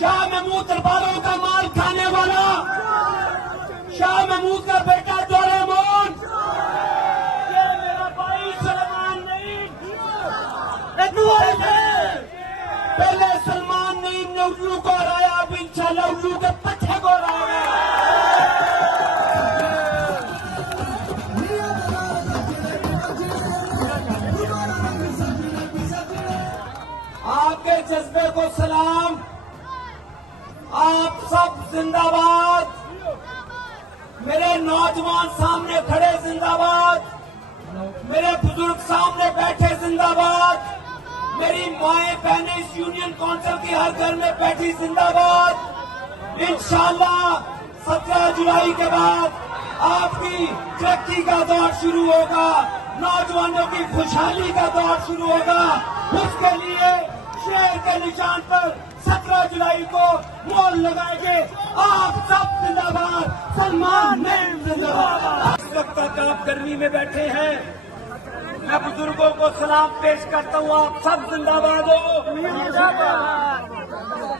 शाह महमूद दरबारों का माल खाने वाला, शाह महमूद का बेटा डोरेमोन, ये मेरा भाई सलमान नईम। पहले सलमान नईम ने उल्लू को हराया, अब इंशाल्लाह उल्लू के पट्टे को हराएगा। आपके जज्बे को सलाम। आप सब जिंदाबाद। मेरे नौजवान सामने खड़े जिंदाबाद, मेरे बुजुर्ग सामने बैठे जिंदाबाद, मेरी माएं बहनें इस यूनियन काउंसिल की हर घर में बैठी जिंदाबाद। इंशाल्लाह 17 जुलाई के बाद आपकी तरक्की का दौर शुरू होगा, नौजवानों की खुशहाली का दौर शुरू होगा। उसके लिए शेर के निशान पर 17 जुलाई को मोहर लगाएंगे। आप सब जिंदाबाद, सलमान नईम जिंदाबाद। इस वक्त तक आप गर्मी में बैठे हैं, मैं बुजुर्गों को सलाम पेश करता हूँ। आप सब जिंदाबाद हो।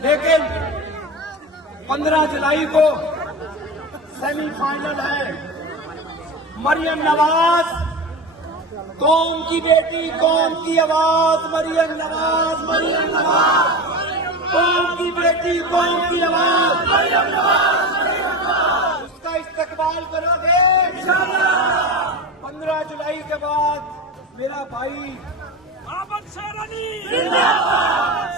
लेकिन 15 जुलाई को सेमीफाइनल है। मरियम नवाज, कौम की बेटी, कौम की आवाज, मरियम नवाज, मरियम नवाज, कौम की बेटी, कौम की आवाज, मरियम नवाज। उसका इस्तकबाल करोगे इंशाल्लाह। 15 जुलाई के बाद मेरा भाई आबद शेरानी जिंदाबाद,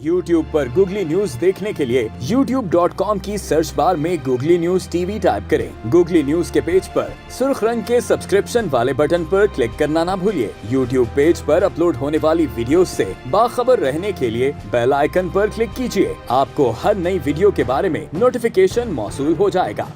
YouTube पर गूगली न्यूज देखने के लिए youtube.com की सर्च बार में गूगली न्यूज टीवी टाइप करें। गूगली न्यूज के पेज पर सुर्ख रंग के सब्सक्रिप्शन वाले बटन पर क्लिक करना ना भूलिए। YouTube पेज पर अपलोड होने वाली वीडियोस से बाखबर रहने के लिए बेल आइकन पर क्लिक कीजिए। आपको हर नई वीडियो के बारे में नोटिफिकेशन मौसूल हो जाएगा।